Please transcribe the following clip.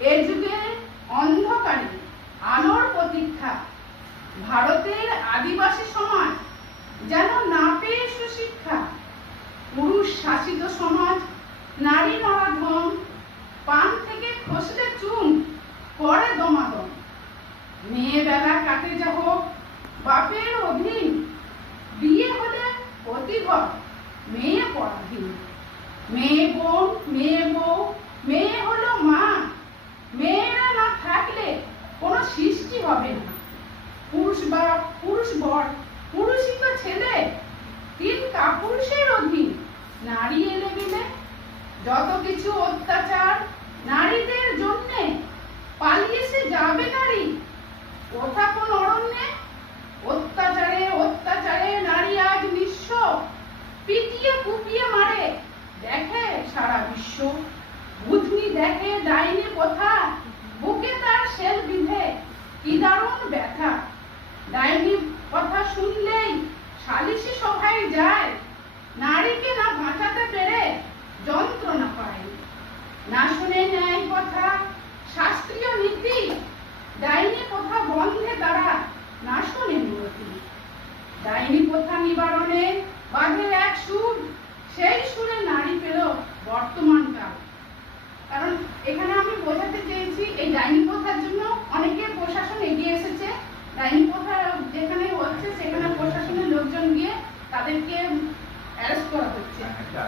এ যুগে অন্ধকারে আলোর প্রতীক্ষা। ভারতের আদিবাসী সমাজ যেন না পেয়ে সুশিক্ষা। পুরুষ শাসিত সমাজ, নারী নরাধম, পান থেকে খসলে চুন, করে দমাদম। মেয়ে বেলা কাটে যা হোক, বাপের অধীন। বিয়ে হলে অতিঘর মেয়ে পরাধীন। মেয়ে বোন, মেয়ে বউ মেয়ে হলো মা মেয়েরা না থাকলে কোনো সৃষ্টি হবে না পুরুষ বাপ পুরুষ বর, পুরুষই তো ছেলে? তিন কাপুরুষের অধীন, নারী এলে গেলে যত কিছু অত্যাচার নারীদের জন্যে, পালিয়ে সে যাবে নারী। কোথা কোন অরণ্যে? অত্যাচারে অত্যাচারে নারী আজ নিঃস্ব। পিটিয়ে কুপিয়ে মারে। দেখে সারা বিশ্ব। বুধনি দেখে ডাইনে কথা মেনে নেয় কথা শাস্ত্রীয় নীতি ডাইনি প্রথা বন্ধে দ্বারা নাশনে নিয়তি ডাইনি প্রথা নিবারণে বাঘের এক সুর সেই সুরে নারী পেল বর্তমানকাল কারণ এখানে আমি বোঝাতে চেয়েছি এই ডাইনি প্রথার জন্য অনেকে প্রশাসন এগিয়ে এসেছে। ডাইনি প্রথা যেখানে হচ্ছে সেখানে প্রশাসনের লোকজন গিয়ে তাদেরকে অ্যারেস্ট করা হচ্ছে। আচ্ছা।